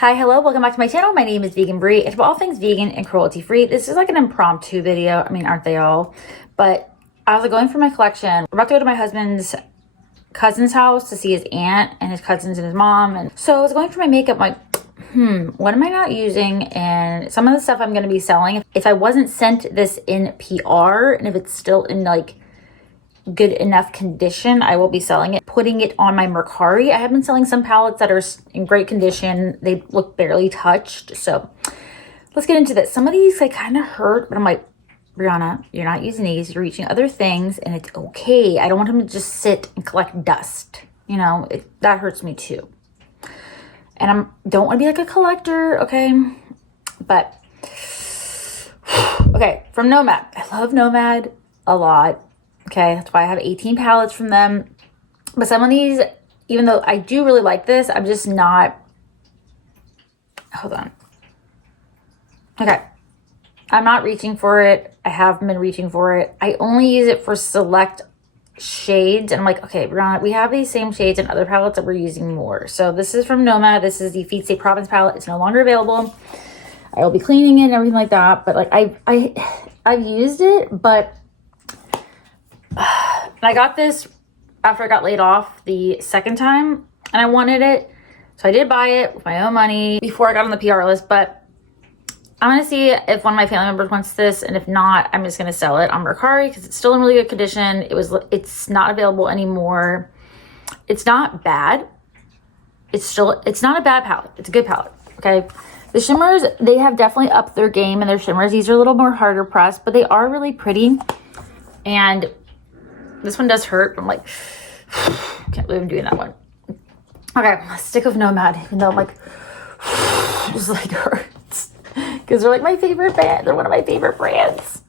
Hi, hello, welcome back to my channel. My name is Vegan Brie. It's about all things vegan and cruelty free. This is like an impromptu video. I mean, aren't they all? But I was like going through my collection. We're about to go to my husband's cousin's house to see his aunt and his cousins and his mom. And so I was going through my makeup like, what am I not using? And some of the stuff I'm going to be selling. If I wasn't sent this in PR and if it's still in like good enough condition, I will be selling it, putting it on my Mercari. I have been selling some palettes that are in great condition. They look barely touched. So let's get into this. Some of these like kind of hurt, but I'm like, Brianna, you're not using these. You're reaching other things and it's okay. I don't want them to just sit and collect dust. You know, that hurts me too. And don't want to be like a collector, okay? But, okay, from Nomad. I love Nomad a lot. Okay, that's why I have 18 palettes from them. But some of these, even though I do really like this, I'm just not... Hold on. Okay. I'm not reaching for it. I haven't been reaching for it. I only use it for select shades. And I'm like, okay, Brianna, we have these same shades in other palettes that we're using more. So this is from Nomad. This is the Feet State Province palette. It's no longer available. I will be cleaning it and everything like that. But like I've used it, but... I got this after I got laid off the second time and I wanted it. So I did buy it with my own money before I got on the PR list, but I'm going to see if one of my family members wants this. And if not, I'm just going to sell it on Mercari because it's still in really good condition. It's not available anymore. It's not bad. It's not a bad palette. It's a good palette. Okay. The shimmers, they have definitely upped their game in their shimmers. These are a little more harder pressed, but they are really pretty. And this one does hurt. I'm like, can't believe I'm doing that one. Okay, let's stick with Nomad, even though I'm like, just like hurts. Because they're like my favorite band. They're one of my favorite brands.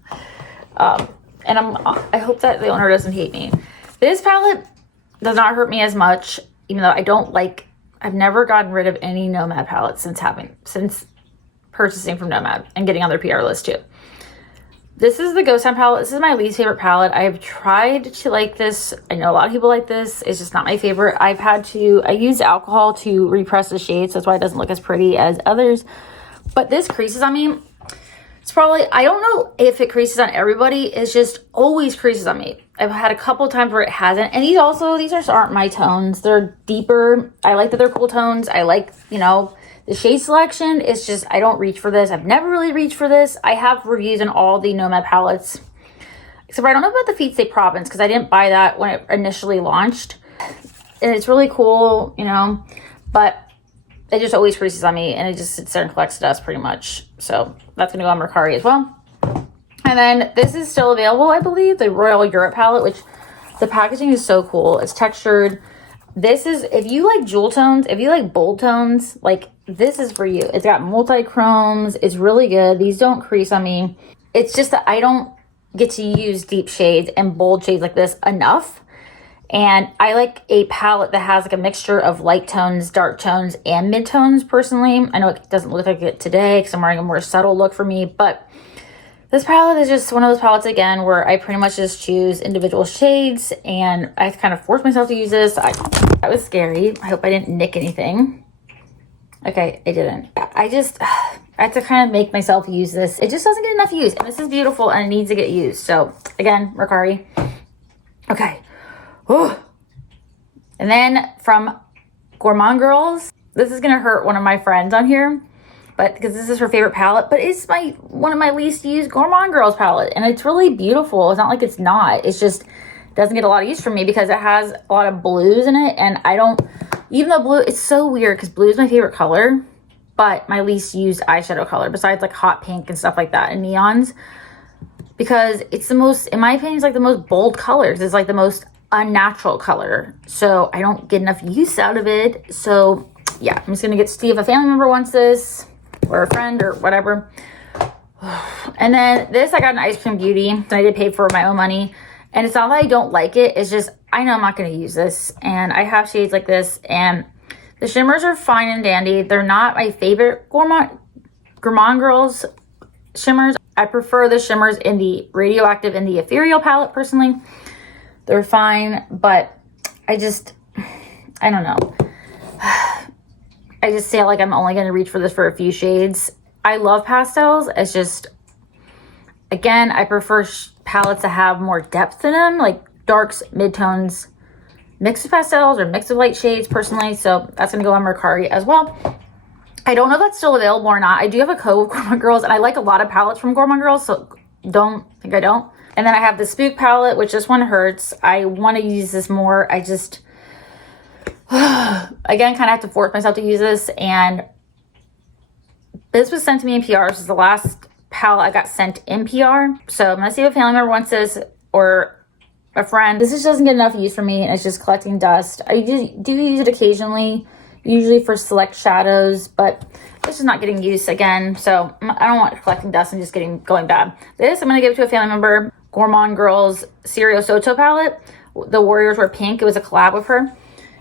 And I hope that the owner doesn't hate me. This palette does not hurt me as much, even though I've never gotten rid of any Nomad palettes since purchasing from Nomad and getting on their PR list too. This is the Ghost Town palette. This is my least favorite palette. I've tried to like this. I know a lot of people like this. It's just not my favorite. I use alcohol to repress the shades. That's why it doesn't look as pretty as others. But this creases on me. It's probably, I don't know if it creases on everybody. It's just always creases on me. I've had a couple of times where it hasn't. And these just aren't my tones. They're deeper. I like that they're cool tones. I like, the shade selection is just, I don't reach for this. I've never really reached for this. I have reviews on all the Nomad palettes. Except for I don't know about the Feet State Province because I didn't buy that when it initially launched. And it's really cool, but it just always creases on me and it just sits there and collects dust pretty much. So that's going to go on Mercari as well. And then this is still available, I believe, the Royal Europe palette, which the packaging is so cool. It's textured. This is, if you like jewel tones, if you like bold tones, like this is for you. It's got multi-chromes. It's really good. These don't crease on me. It's just that I don't get to use deep shades and bold shades like this enough. And I like a palette that has like a mixture of light tones, dark tones, and mid-tones personally. I know it doesn't look like it today because I'm wearing a more subtle look for me, but this palette is just one of those palettes, again, where I pretty much just choose individual shades, and I kind of forced myself to use this. That was scary. I hope I didn't nick anything. Okay, I didn't. I had to kind of make myself use this. It just doesn't get enough use, and this is beautiful, and it needs to get used. So, again, Mercari. Okay. Whew. And then from Gourmand Girls, this is going to hurt one of my friends on here. But because this is her favorite palette, but it's one of my least used Gourmand Girls palette, and it's really beautiful. It's not like it's not. It's just doesn't get a lot of use from me because it has a lot of blues in it, and I don't. Even though blue, it's so weird because blue is my favorite color, but my least used eyeshadow color besides like hot pink and stuff like that and neons, because it's the most, in my opinion, it's like the most bold colors. It's like the most unnatural color, so I don't get enough use out of it. So yeah, I'm just gonna see if a family member wants this, or a friend or whatever. And then this, I got an Ice Cream Beauty, and I did pay for my own money. And it's not that I don't like it, it's just I know I'm not going to use this, and I have shades like this, and the shimmers are fine and dandy. They're not my favorite Gourmand Girls shimmers. I prefer the shimmers in the Radioactive and the Ethereal palette personally. They're fine, but I don't know. I just feel like I'm only going to reach for this for a few shades. I love pastels. It's just, again, I prefer palettes that have more depth in them, like darks, midtones, mixed with pastels or mixed with light shades personally. So that's going to go on Mercari as well. I don't know if that's still available or not. I do have a code with Gourmand Girls, and I like a lot of palettes from Gourmand Girls, so don't think I don't. And then I have the Spook palette, which this one hurts. I want to use this more. I just, again, kind of have to force myself to use this. And this was sent to me in PR. This is the last palette I got sent in PR. So I'm going to see if a family member wants this or a friend. This just doesn't get enough use for me, and it's just collecting dust. I do use it occasionally, usually for select shadows, but it's just not getting used again. So I don't want collecting dust and just going bad. This, I'm going to give it to a family member. Gourmand Girls Sirio Soto palette. The Warriors Wear Pink. It was a collab with her.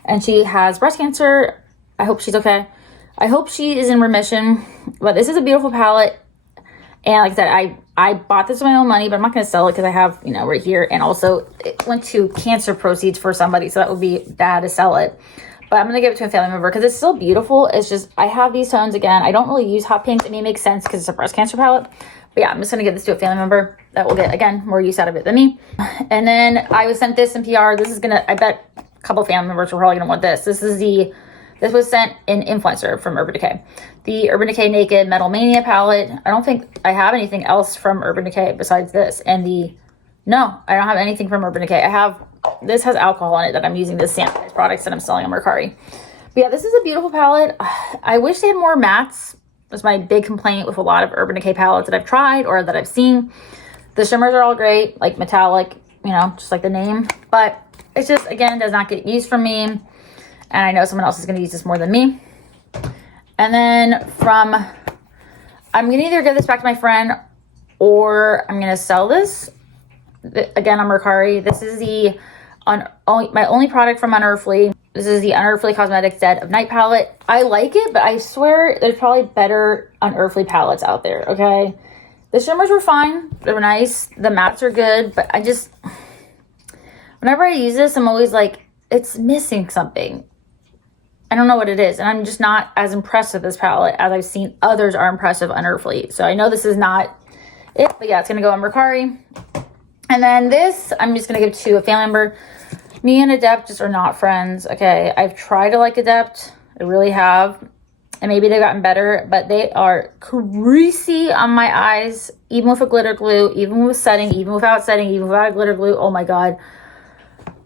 And she has breast cancer. I hope she's okay. I hope she is in remission. But this is a beautiful palette. And like I said, I bought this with my own money, but I'm not going to sell it because I have, you know, right here. And also it went to cancer proceeds for somebody. So that would be bad to sell it. But I'm going to give it to a family member because it's still beautiful. It's just, I have these tones again. I don't really use hot pinks. It may make sense because it's a breast cancer palette. But yeah, I'm just going to give this to a family member that will get, again, more use out of it than me. And then I was sent this in PR. This is going to, I bet a couple family members are probably going to want this. This was sent in Influencer from Urban Decay. The Urban Decay Naked Metal Mania palette. I don't think I have anything else from Urban Decay besides this. And no, I don't have anything from Urban Decay. This has alcohol in it that I'm using, this sanitized products that I'm selling on Mercari. But yeah, this is a beautiful palette. I wish they had more mattes. That's my big complaint with a lot of Urban Decay palettes that I've tried or that I've seen. The shimmers are all great, like metallic, you know, just like the name. But it's just, again, does not get used from me. And I know someone else is going to use this more than me. And then I'm going to either give this back to my friend or I'm going to sell this. Again, on Mercari. This is my only product from Unearthly. This is the Unearthly Cosmetics Dead of Night palette. I like it, but I swear there's probably better Unearthly palettes out there, okay? The shimmers were fine. They were nice. The mattes are good, but whenever I use this, I'm always like, it's missing something. I don't know what it is, and I'm just not as impressed with this palette as I've seen others are impressed with Unearthly. So I know this is not it, but yeah, it's going to go on Mercari. And then this, I'm just going to give to a family member. Me and Adept just are not friends, okay? I've tried to like Adept. I really have. And maybe they've gotten better, but they are greasy on my eyes, even with a glitter glue, even with setting, even without setting, even without a glitter glue. Oh my God.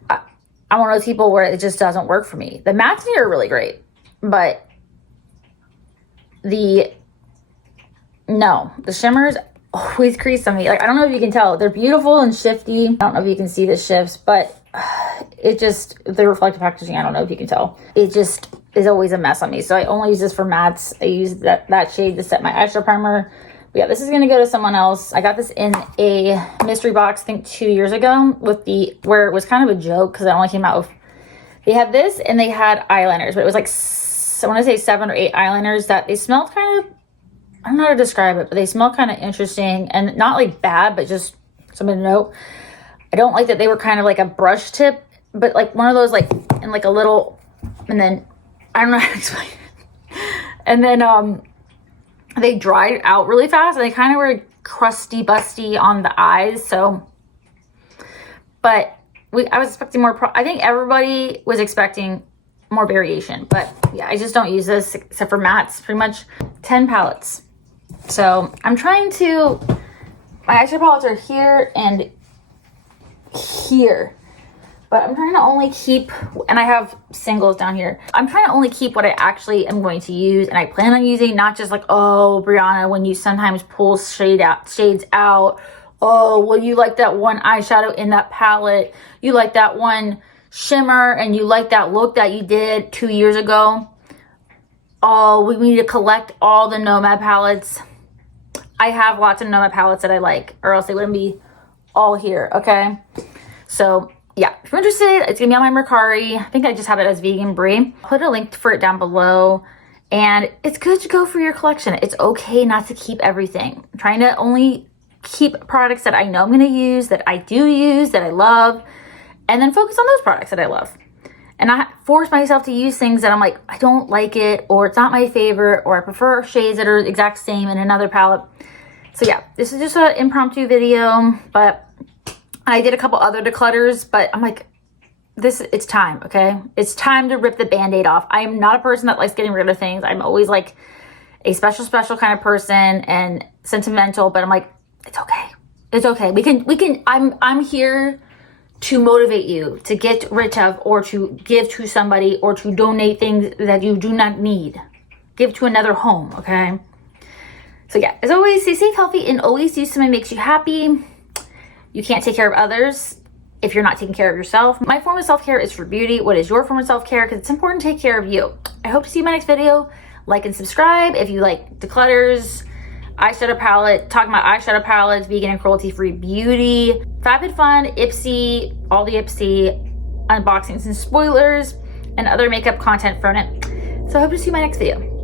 I'm one of those people where it just doesn't work for me. The mattes in here are really great, but the shimmers always crease on me. Like, I don't know if you can tell. They're beautiful and shifty. I don't know if you can see the shifts, but the reflective packaging, I don't know if you can tell. It just is always a mess on me. So I only use this for mattes. I use that shade to set my eyeshadow primer. But yeah, this is going to go to someone else. I got this in a mystery box, I think 2 years ago, where it was kind of a joke because it only came out with, they had this and they had eyeliners, but it was like, I want to say 7 or 8 eyeliners that they smelled kind of, I don't know how to describe it, but they smell kind of interesting and not like bad, but just something to note. I don't like that they were kind of like a brush tip, but like one of those like, and like a little, and then, I don't know how to explain it. And then they dried out really fast and they kind of were crusty, busty on the eyes. So, but I was expecting more, I think everybody was expecting more variation, but yeah, I just don't use this except for mattes, pretty much 10 palettes. So I'm trying to, my eyeshadow palettes are here and here, but I'm trying to only keep, and I have singles down here. I'm trying to only keep what I actually am going to use and I plan on using, not just like, oh, Brianna, when you sometimes pull shades out, oh, well, you like that one eyeshadow in that palette, you like that one shimmer, and you like that look that you did 2 years ago. Oh, we need to collect all the Nomad palettes. I have lots of Nomad palettes that I like, or else they wouldn't be all here, okay? So, yeah, if you're interested, it's going to be on my Mercari. I think I just have it as Vegan Brie. I'll put a link for it down below. And it's good to go for your collection. It's okay not to keep everything. I'm trying to only keep products that I know I'm going to use, that I do use, that I love, and then focus on those products that I love. And I force myself to use things that I'm like, I don't like it, or it's not my favorite, or I prefer shades that are the exact same in another palette. So yeah, this is just an impromptu video, but I did a couple other declutters, but I'm like, it's time, okay? It's time to rip the Band-Aid off. I am not a person that likes getting rid of things. I'm always like a special kind of person and sentimental, but I'm like, it's okay. It's okay. We can, I'm here to motivate you to get rid of, or to give to somebody, or to donate things that you do not need. Give to another home, okay? So yeah, as always, stay safe, healthy, and always do something that makes you happy. You can't take care of others if you're not taking care of yourself. My form of self-care is for beauty. What is your form of self-care? Because it's important to take care of you. I hope to see you in my next video. Like and subscribe if you like declutters, eyeshadow palette, talking about eyeshadow palettes, vegan and cruelty-free beauty, Fabid Fun, Ipsy, all the Ipsy unboxings and spoilers, and other makeup content from it. So I hope to see you in my next video.